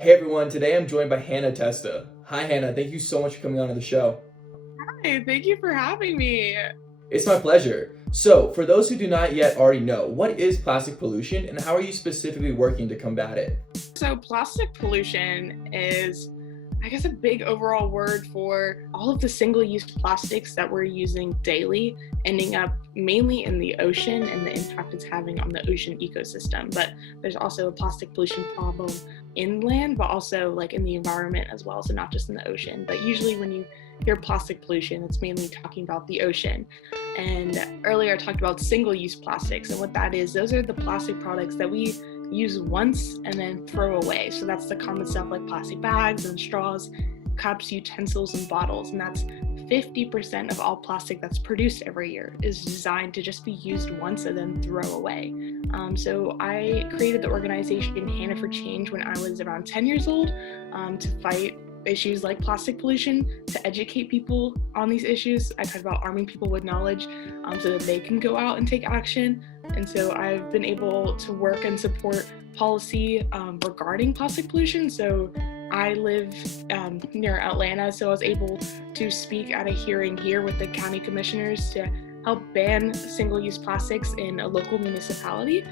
Hey everyone, today I'm joined by Testa. Hi Hannah, thank you so much for coming on to the show. Hi, thank you for having me. It's my pleasure. So, for those who do not yet already know, what is plastic pollution and how are you specifically working to combat it? So, plastic pollution is, I guess, a big overall word for all of the single-use plastics that we're using daily, ending up mainly in the ocean and the impact it's having on the ocean ecosystem. But there's also a plastic pollution problem inland, but also like in the environment as well, so not just in the ocean. But usually when you hear plastic pollution, it's mainly talking about the ocean. And earlier I talked about single-use plastics, and what that is, those are the plastic products that we use once and then throw away. So that's the common stuff like plastic bags and straws, cups, utensils, and bottles. And that's 50% of all plastic that's produced every year is designed to just be used once and then throw away. So I created the organization Hannah for Change when I was around 10 years old to fight issues like plastic pollution, to educate people on these issues. I talk about arming people with knowledge so that they can go out and take action. And so I've been able to work and support policy regarding plastic pollution. So I live near Atlanta, so I was able to speak at a hearing here with the county commissioners to help ban single-use plastics in a local municipality.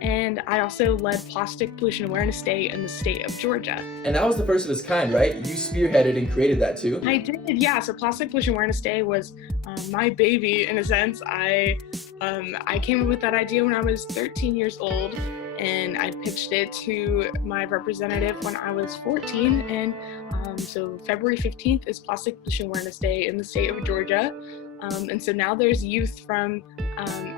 And I also led Plastic Pollution Awareness Day in the state of Georgia. And that was the first of its kind, right? You spearheaded and created that too? I did, yeah. So Plastic Pollution Awareness Day was my baby in a sense. I came up with that idea when I was 13 years old, and I pitched it to my representative when I was 14. And so February 15th is Plastic Pollution Awareness Day in the state of Georgia. And so now there's youth from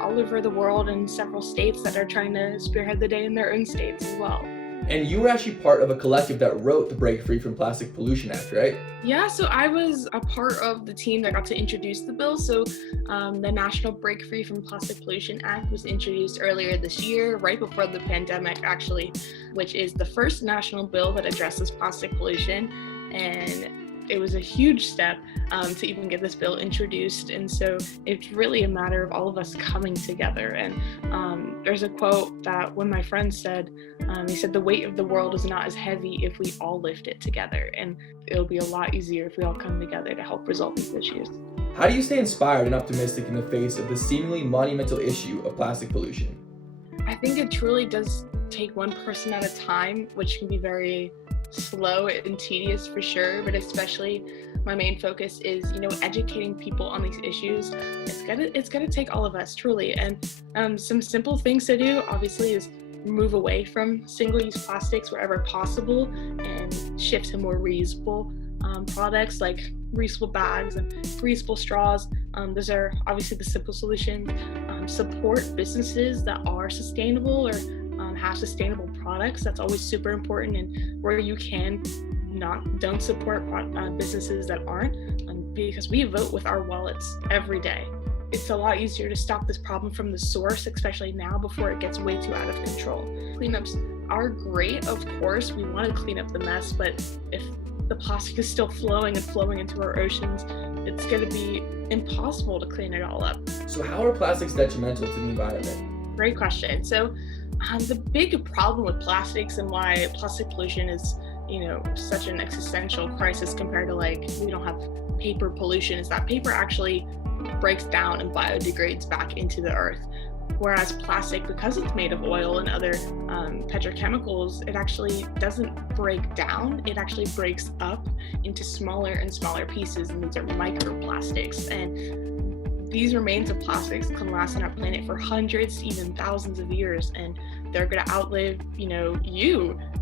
all over the world and several states that are trying to spearhead the day in their own states as well. And you were actually part of a collective that wrote the Break Free from Plastic Pollution Act, right? Yeah, so I was a part of the team that got to introduce the bill. So the National Break Free from Plastic Pollution Act was introduced earlier this year, right before the pandemic actually, which is the first national bill that addresses plastic pollution. And it was a huge step to even get this bill introduced. And so it's really a matter of all of us coming together. And there's a quote that one of my friends said, he said, "The weight of the world is not as heavy if we all lift it together." And it'll be a lot easier if we all come together to help resolve these issues. How do you stay inspired and optimistic in the face of the seemingly monumental issue of plastic pollution? I think it truly does take one person at a time, which can be very slow and tedious for sure, but especially my main focus is, educating people on these issues. It's gonna take all of us truly. And some simple things to do obviously is move away from single-use plastics wherever possible and shift to more reusable products like reusable bags and reusable straws. Those are obviously the simple solutions. Support businesses that are sustainable or have sustainable products. That's always super important. And where you can, don't support businesses that aren't, because we vote with our wallets every day. It's a lot easier to stop this problem from the source, especially now before it gets way too out of control. Cleanups are great, of course. We want to clean up the mess, but if the plastic is still flowing into our oceans, it's going to be impossible to clean it all up. So how are plastics detrimental to the environment? Great question. So the big problem with plastics and why plastic pollution is, such an existential crisis compared to we don't have paper pollution is that paper actually breaks down and biodegrades back into the earth. Whereas plastic, because it's made of oil and other petrochemicals, it actually doesn't break down. It actually breaks up into smaller and smaller pieces, and these are microplastics. And these remains of plastics can last on our planet for hundreds, even thousands of years, and they're going to outlive,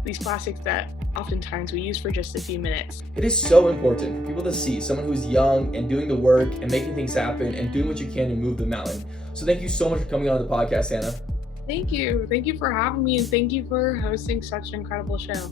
these plastics that oftentimes we use for just a few minutes. It is so important for people to see someone who's young and doing the work and making things happen and doing what you can to move the mountain. So thank you so much for coming on the podcast, Hannah. Thank you. Thank you for having me, and thank you for hosting such an incredible show.